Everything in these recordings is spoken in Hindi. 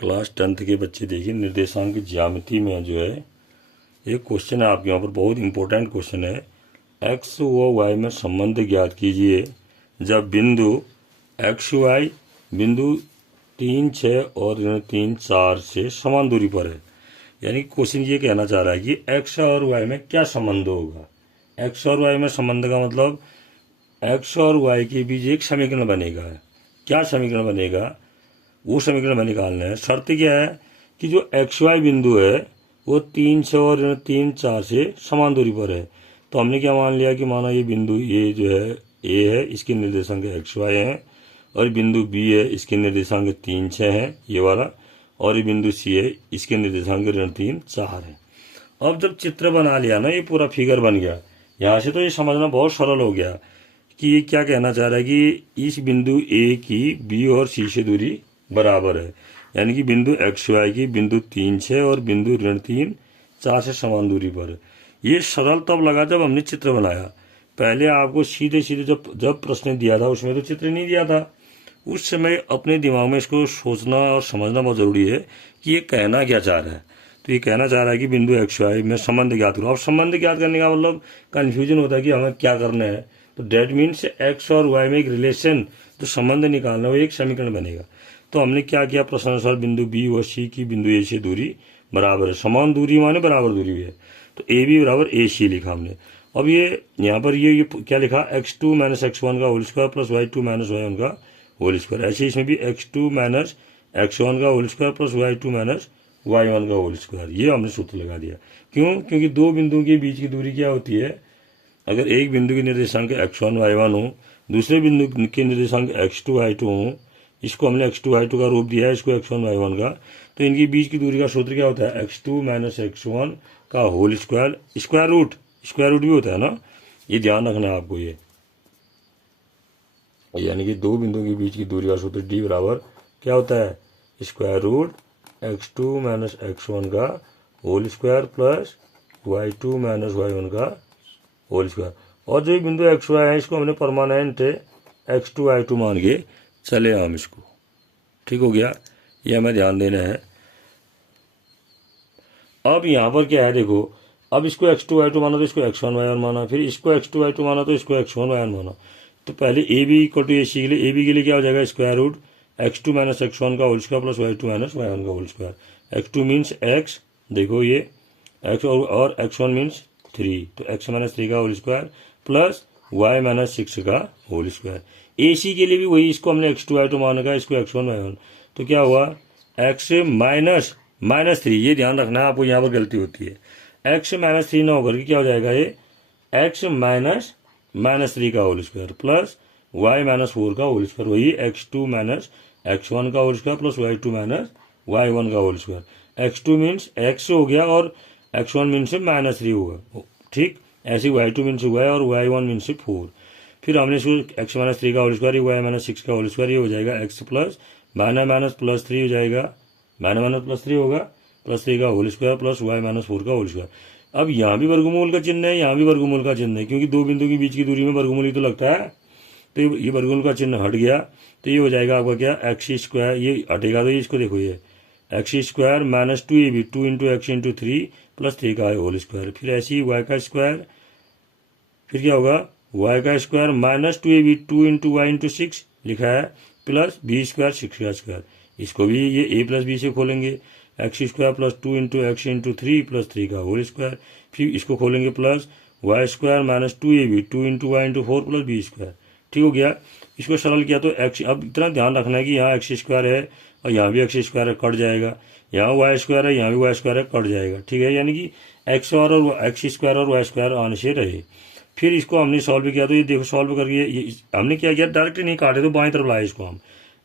क्लास 10th के बच्चे देखिए, निर्देशांक की ज्यामिति में जो है एक क्वेश्चन है आपके यहाँ पर, बहुत इंपॉर्टेंट क्वेश्चन है। एक्स व वाई में संबंध ज्ञात कीजिए जब बिंदु एक्स वाई बिंदु 3, 6 और 3, 4 से समान दूरी पर है। यानी क्वेश्चन ये कहना चाह रहा है कि एक्स और वाई में क्या संबंध होगा। एक्स और वाई में संबंध का मतलब एक्स और वाई के बीच एक समीकरण बनेगा। क्या समीकरण बनेगा, वो समीकरण में निकालना है। शर्त क्या है कि जो एक्स वाई बिंदु है वो 3, 6 और 3, 4 से समान दूरी पर है। तो हमने क्या मान लिया कि माना ये बिंदु ये जो है ए है, इसके निर्देशांक एक्स वाई है, और बिंदु बी है, इसके निर्देशांक 3, 6 है ये वाला, और ये बिंदु सी है, इसके निर्देशांक 3, 4 है। अब जब चित्र बना लिया ना, ये पूरा फिगर बन गया, यहाँ से तो ये समझना बहुत सरल हो गया कि ये क्या कहना चाह रहा है कि इस बिंदु ए की बी और सी से दूरी बराबर है। यानी कि बिंदु एक्स वाई की बिंदु 3, 6 और बिंदु 3, 4 से समान दूरी पर है। ये सरल तब लगा जब हमने चित्र बनाया। पहले आपको सीधे सीधे जब प्रश्न दिया था उसमें तो चित्र नहीं दिया था। उस समय अपने दिमाग में इसको सोचना और समझना बहुत जरूरी है कि ये कहना क्या चाह रहा है। तो ये कहना चाह रहा है कि बिंदु एक्स वाई में संबंध ज्ञात करो। अब संबंध ज्ञात करने का मतलब कन्फ्यूजन होता है कि हमें क्या करना है। तो डेट मीन्स एक्स और वाई में एक रिलेशन, तो संबंध निकालना, वो एक समीकरण बनेगा। तो हमने क्या किया, प्रश्नानुसार बिंदु बी व सी की बिंदु ए से दूरी बराबर है। समान दूरी माने बराबर दूरी है, तो ए बी बराबर ए सी लिखा हमने। अब ये यहाँ पर ये क्या लिखा, x2 - x1 का whole square plus y2 - y1 का होल स्क्वायर। ऐसे इसमें भी x2 - x1 का whole square plus y2 - y1 का होल स्क्वायर। ये हमने सूत्र लगा दिया। क्यों? क्योंकि दो बिंदुओं के बीच की दूरी क्या होती है, अगर एक बिंदु के निर्देशांक x1 y1 हो, दूसरे बिंदु के निर्देशांक x2 y2 हो, इसको हमने x2 y2 का रूप दिया है, इसको x1 y1 का, तो इनके बीच की दूरी का सूत्र क्या होता है, x2 - x1 का होल स्क्वायर, स्क्वायर रूट भी होता है ना, ये ध्यान रखना है आपको। ये यानी कि दो बिंदुओं के बीच की दूरी का सूत्र d बराबर क्या होता है, स्क्वायर रूट x2 - x1 का whole square plus y2 - y1 का होल स्क्वायर। और जो बिंदु एक्स वाई है इसको हमने परमानेंट x2 y2 मान के चले हम इसको। ठीक हो गया, ये हमें ध्यान देना है। अब यहाँ पर क्या है देखो, अब इसको x2 y2 माना तो इसको x1 y1 माना, फिर इसको x2 y2 माना तो इसको x1 y1 माना। तो पहले ए बी इक्वल टू ए सी के लिए, ए बी के लिए क्या हो जाएगा, स्क्वायर रूट x2 - x1 का whole square plus y2 - y1 का whole square. x2 means x, देखो ये x, और x1 मीन्स 3, तो x - 3 का होल स्क्वायर प्लस y - 6 का होल स्क्वायर। ए सी के लिए भी वही, इसको हमने x2 y2 माना का, इसको x1 y1, तो क्या हुआ x -3। ये ध्यान रखना है आपको, यहाँ पर गलती होती है। x -3 ना होकर के क्या हो जाएगा, ये x -3 का होल स्क्वायर प्लस y - 4 का होल स्क्वायर, वही x2 - x1 का whole square plus y2 - y1 का whole square. x2 means x हो गया और x1 मीन्स -3 होगा। ठीक, ऐसे y2 मीन्स y और y1 मीन्स 4। फिर हमने इसको x - 3 का होल स्क्वायर, y - 6 का होल स्क्वायर, ये हो जाएगा x प्लस प्लस 3 हो जाएगा, प्लस 3 होगा, प्लस 3 का होल स्क्वायर प्लस y - 4 का होल स्क्वायर। अब यहाँ भी वर्गमूल का चिन्ह है, यहाँ भी वर्गमूल का चिन्ह है, क्योंकि दो बिंदु के बीच की दूरी में वर्गमूल ही तो लगता है। तो ये वर्गमूल का चिन्ह हट गया, तो ये हो जाएगा आपका क्या, एक्स स्क्वायर, ये हटेगा तो इसको देखो, ये x square minus 2ab 2 × x × 3 plus 3 का होल स्क्वायर। फिर ऐसे ही y का स्क्वायर, फिर क्या होगा, y का स्क्वायर माइनस 2ab 2 × y × 6 लिखा है प्लस b स्क्वायर 6 का स्क्वायर। इसको भी ये a प्लस बी से खोलेंगे, x square plus 2 × x × 3 plus 3 का होल स्क्वायर। फिर इसको खोलेंगे plus y square minus 2ab 2 × y × 4 plus b square. ठीक हो गया, इसको सरल किया तो x, अब इतना ध्यान रखना है कि यहाँ एक्स स्क्वायर है और यहाँ भी एक्स स्क्वायर है, कट जाएगा, यहाँ वाई स्क्वायर है, यहाँ भी वाई स्क्वायर है, कट जाएगा। ठीक है, यानी कि एक्स और एक्स स्क्वायर और वाई स्क्वायर आने से रहे। फिर इसको हमने सॉल्व किया, तो ये देखो सॉल्व करके ये हमने क्या किया, डायरेक्ट नहीं काटे, तो बाएं तरफ लाए इसको, हम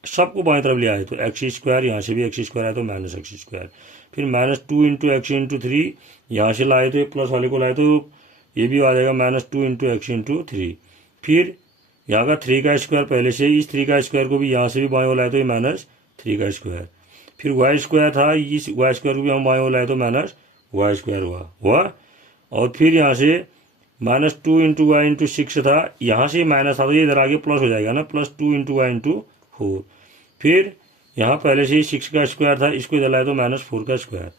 सबको बाएं तरफ ले आए। तो एक्स स्क्वायर, यहाँ से भी एक्स स्क्वायर है तो माइनस एक्स स्क्वायर, फिर -2 × x × 3, यहाँ से लाए तो प्लस वाले को लाए तो ये भी आ जाएगा -2 × x × 3। फिर यहाँ का 3 का स्क्वायर, पहले से इस 3 का स्क्वायर को भी यहाँ से भी बाएं ओर लाए तो ये -3 का स्क्वायर। फिर वाई स्क्वायर था, इस वाई स्क्वायर को भी हम बाएं ओर लाए तो वाई स्क्वायर हुआ। और फिर यहाँ से -2 × y × 6 था, यहाँ से माइनस था तो ये इधर आगे प्लस हो जाएगा ना, +2 × y × 4। फिर यहाँ पहले से ही 6 का स्क्वायर था, इसको इधर लाए तो -4 का स्क्वायर।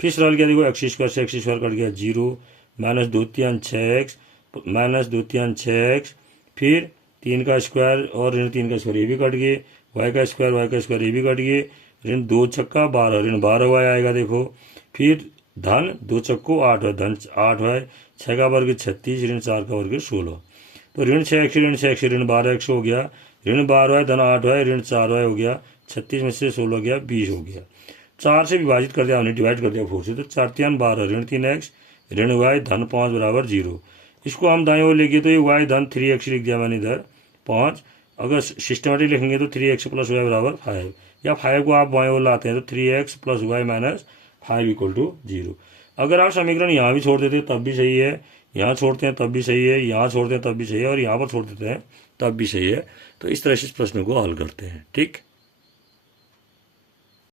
फिर सरल किया, देखो x स्क्वायर से x स्क्वायर कट गया 0, -2×3 6x, फिर 3 का स्क्वायर और ऋण 3 का स्क्वायर ये भी कट गए, y का स्क्वायर ये भी कट गए, ऋण 2 छक्का 12, ऋण 12 y आएगा देखो। फिर धन 2 छक्को 8 है, धन 8 है, 6 का वर्ग 36, ऋण 4 का वर्ग 16। तो ऋण 6x ऋण 12x हो गया, ऋण 12y धन 8y ऋण 4y हो गया, 36 में से 16 गया 20 हो गया। 4 से विभाजित कर दिया हमने, डिवाइड कर दिया 4 से, तो 4×3 12, ऋण 3x ऋण y धन 5 बराबर 0। इसको हम दाएं ओर लेंगे तो ये y धन 3x लिख दिया मैंने इधर 5। अगर सिस्टमेटिक लिखेंगे तो 3x + y बराबर 5, या 5 को आप बाएं ओर लाते हैं तो 3x + y - 5 = 0। अगर आप समीकरण यहाँ भी छोड़ देते हैं तब भी सही है, यहाँ छोड़ते हैं तब भी सही है, यहाँ छोड़ते हैं तब भी सही है, और यहाँ पर छोड़ देते हैं तब भी सही है। तो इस तरह से इस प्रश्न को हल करते हैं। ठीक।